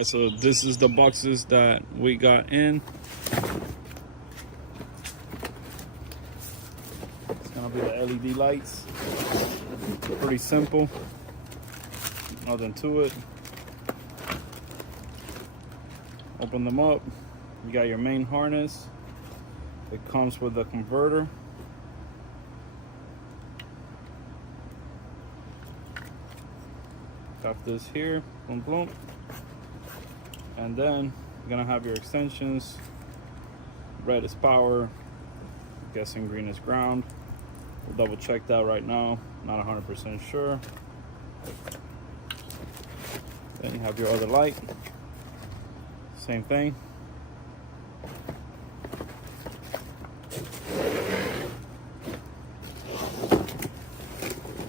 Alright, so this is the boxes that we got in. It's gonna be the LED lights. Pretty simple, nothing to it. Open them up. You got your main harness. It comes with a converter. Got this here, boom boom. And then you're gonna have your extensions. Red is power, I'm guessing green is ground. We'll double check that right now, not 100% sure. Then you have your other light, same thing.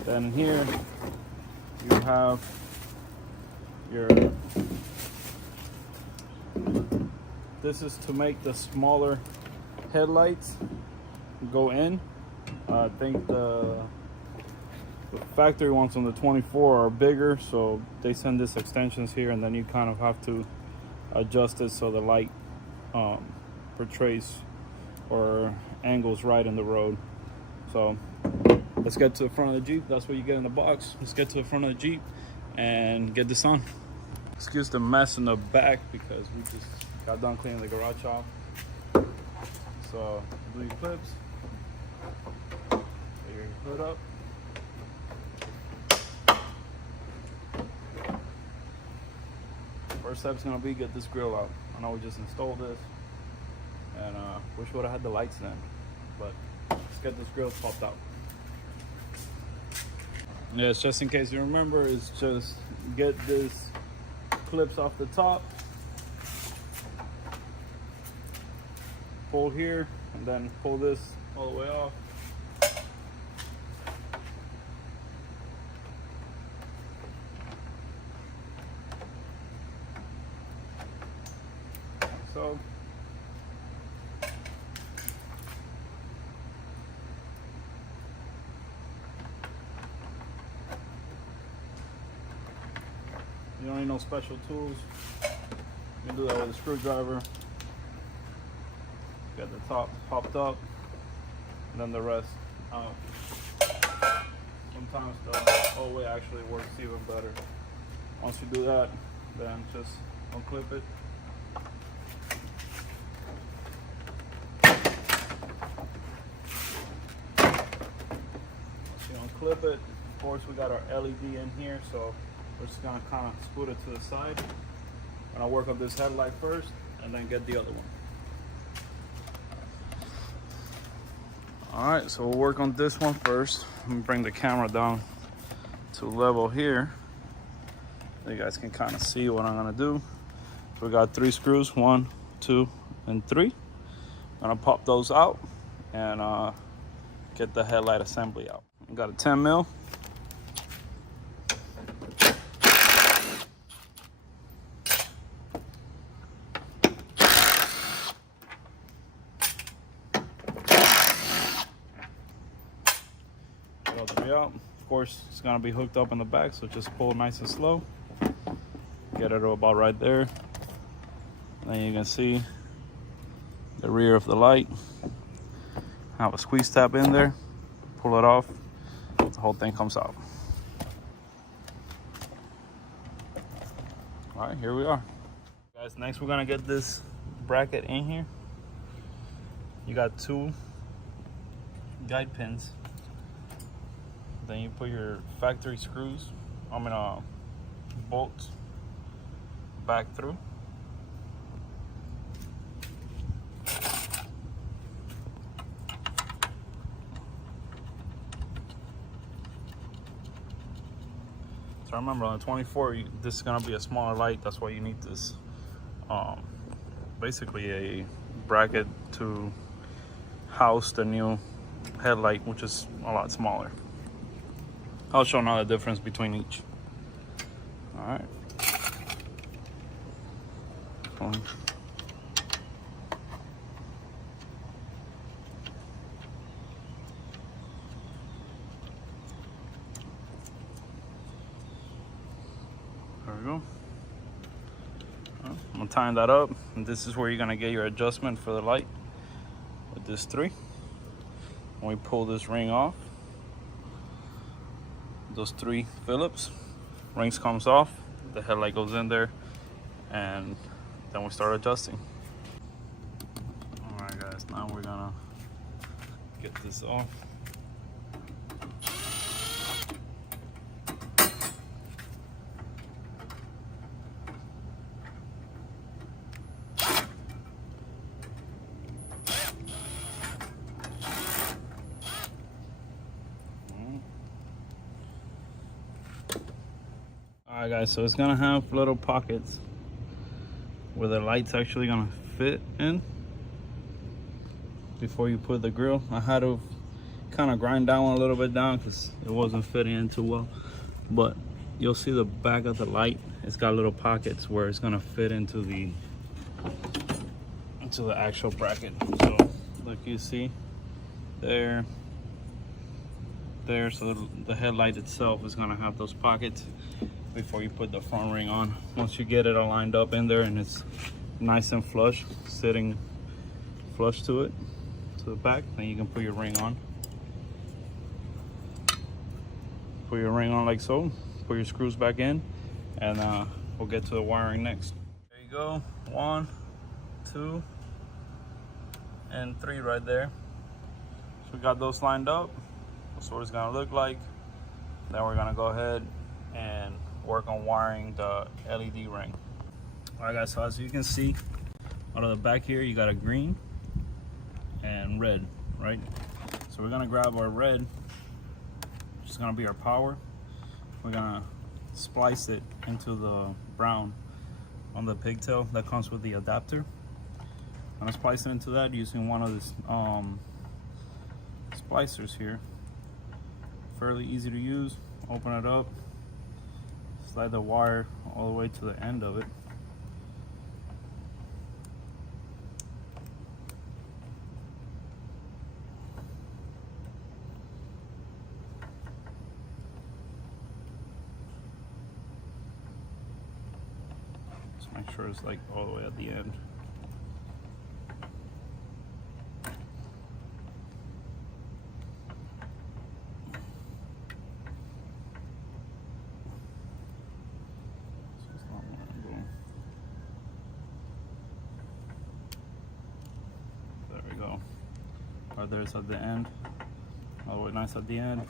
Then here you have your, this is to make the smaller headlights go in. I think the factory ones on the 24 are bigger, so they send this extensions here, and then you kind of have to adjust it so the light portrays or angles right in the road. So let's get to the front of the Jeep. That's what you get in the box. Let's get to the front of the Jeep and get this on. Excuse the mess in the back because we just got done cleaning the garage off. So do your clips, get your hood up. First step's gonna be get this grill out. I know we just installed this, and wish we would have had the lights then, but let's get this grill popped out. Yes, just in case you remember, it's just get this clips off the top, pull here, and then pull this all the way off. So you don't need no special tools. You can do that with a screwdriver. Get the top popped up, and then the rest out. Sometimes the whole way actually works even better. Once you do that, then just unclip it. Once you unclip it, of course we got our LED in here, so we're just gonna kind of scoot it to the side. I'm gonna work on this headlight first and then get the other one. All right, so we'll work on this one first. I'm gonna bring the camera down to level here so you guys can kind of see what I'm gonna do. So we got 3 screws, 1, 2, and 3. I'm gonna pop those out and get the headlight assembly out. We got a 10 mil. Out. Of course, it's gonna be hooked up in the back, so just pull nice and slow. Get it about right there. Then you can see the rear of the light. Have a squeeze tab in there. Pull it off. The whole thing comes out. All right, here we are, guys. Next, we're gonna get this bracket in here. You got 2 guide pins. Then you put your factory screws, bolts back through. So remember, on the 24, this is gonna be a smaller light. That's why you need this, basically a bracket to house the new headlight, which is a lot smaller. I'll show now the difference between each. All right. There we go. gonna tighten that up, and this is where you're gonna get your adjustment for the light with this 3. When we pull this ring off, those 3 Phillips rings comes off, the headlight goes in there, and then we start adjusting. All right guys, now we're gonna get this off. Alright guys, so it's gonna have little pockets where the light's actually gonna fit in before you put the grill. I had to kind of grind that one a little bit down because it wasn't fitting in too well. But you'll see the back of the light, it's got little pockets where it's gonna fit into the actual bracket. So like you see there, so the headlight itself is gonna have those pockets before you put the front ring on. Once you get it all lined up in there and it's nice and flush, sitting flush to it, to the back, then you can put your ring on. Put your ring on like so, put your screws back in, and we'll get to the wiring next. There you go, 1, 2, and 3 right there. So we got those lined up. That's what it's gonna look like. Then we're gonna go ahead and work on wiring the LED ring. All right guys, so as you can see out of the back here, you got a green and red, right? So we're gonna grab our red, which is gonna be our power. We're gonna splice it into the brown on the pigtail that comes with the adapter. I'm gonna splice it into that using one of these splicers here. Fairly easy to use. Open it up, slide the wire all the way to the end of it. Just make sure it's like all the way at the end. Right there's at the end, all the way nice at the end.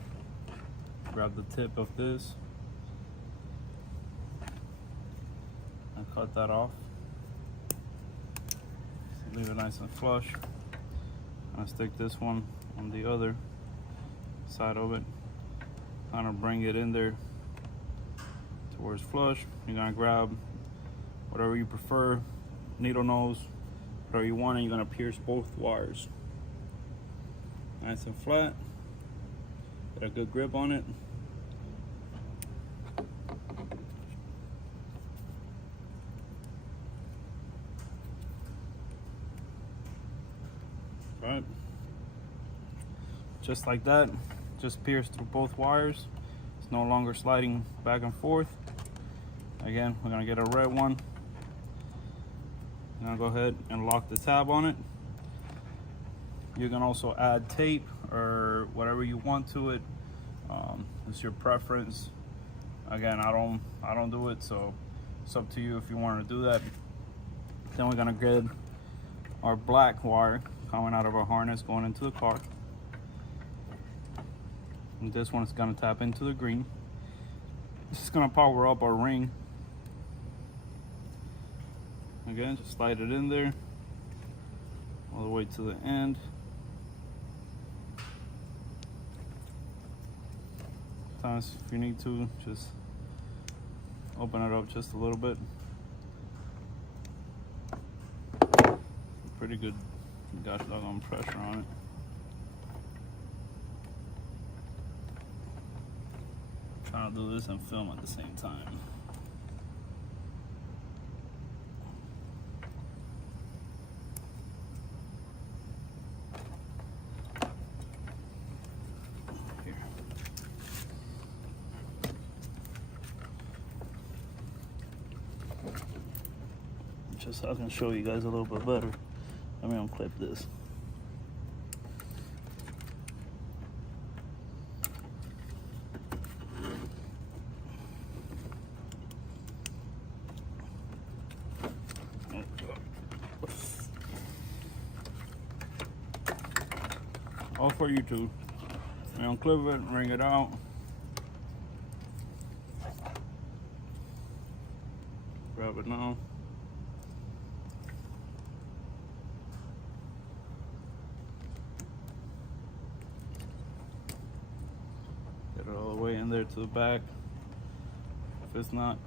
Grab the tip of this and cut that off. So leave it nice and flush. I'm gonna stick this one on the other side of it. Kind of bring it in there towards flush. You're gonna grab whatever you prefer, needle nose, whatever you want, and you're gonna pierce both wires. Nice and flat. Get a good grip on it. Right. Just like that. Just pierce through both wires. It's no longer sliding back and forth. Again, we're gonna get a red one. I'm gonna go ahead and lock the tab on it. You can also add tape or whatever you want to it. It's your preference. Again, I don't do it, so it's up to you if you want to do that. Then we're gonna get our black wire coming out of our harness going into the car. And this one is gonna tap into the green. This is gonna power up our ring. Again, just slide it in there all the way to the end. Sometimes if you need to, just open it up just a little bit. Pretty good, gosh doggone pressure on it. Trying to do this and film at the same time. just so I can show you guys a little bit better. Let me unclip this. All for YouTube. And unclip it, wring it out. Grab it now. Get it all the way in there to the back. If it's not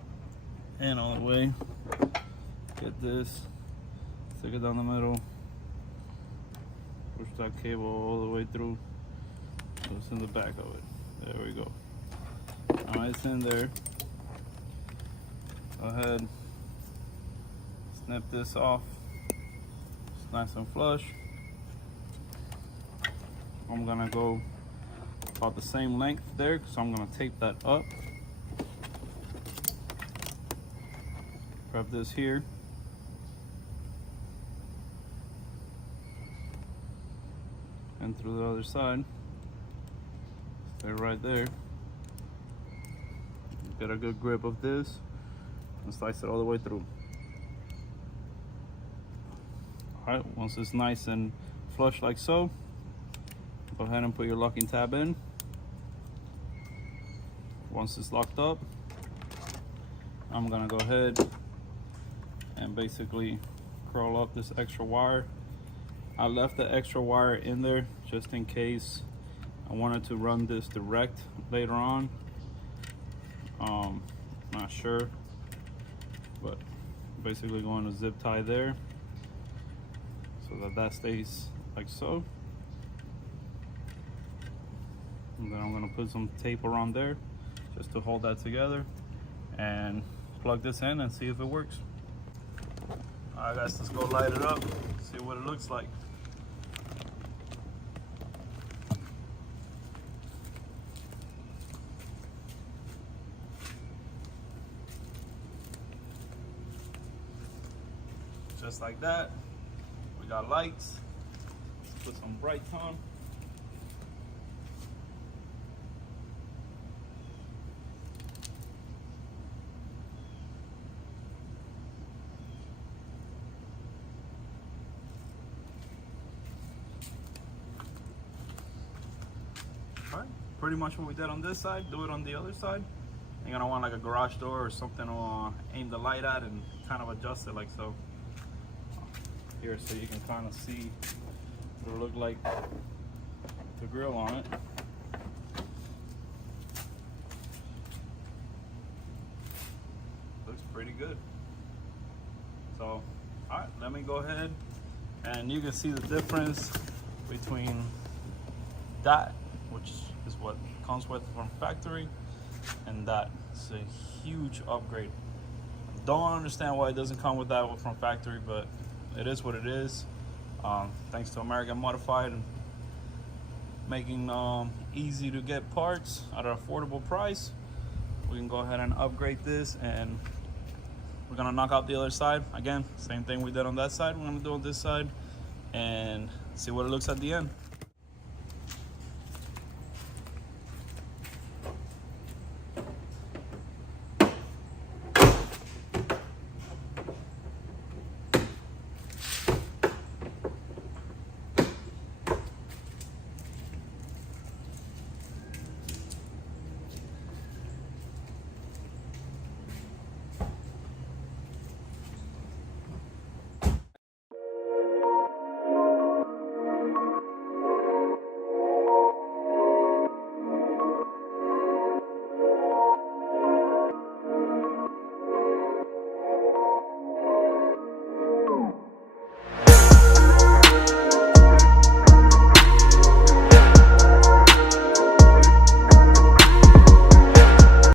in all the way, get this, stick it down the middle, push that cable all the way through, so it's in the back of it. There we go. Now it's in there. Go ahead, snip this off. It's nice and flush. I'm gonna go about the same length there, so I'm gonna tape that up. Grab this here. And through the other side. Stay right there. Get a good grip of this and slice it all the way through. All right, once it's nice and flush like so, go ahead and put your locking tab in. Once it's locked up, I'm gonna go ahead and basically curl up this extra wire. I left the extra wire in there just in case I wanted to run this direct later on. Not sure, but basically going to zip tie there so that stays like so. And then I'm gonna put some tape around there just to hold that together and plug this in and see if it works. All right guys, let's go light it up, see what it looks like. Just like that, we got lights. Let's put some brights on. Alright, pretty much what we did on this side, do it on the other side. You're gonna want like a garage door or something to aim the light at and kind of adjust it like so. Here, so you can kind of see what it look like, the grill on it. Looks pretty good. So, all right, let me go ahead and you can see the difference between that, which is what comes with from factory, and that. It's a huge upgrade. Don't understand why it doesn't come with that from factory, but it is what it is. Thanks to American Modified making easy to get parts at an affordable price, we can go ahead and upgrade this, and we're gonna knock out the other side. Again, same thing we did on that side, we're gonna do on this side and see what it looks at the end.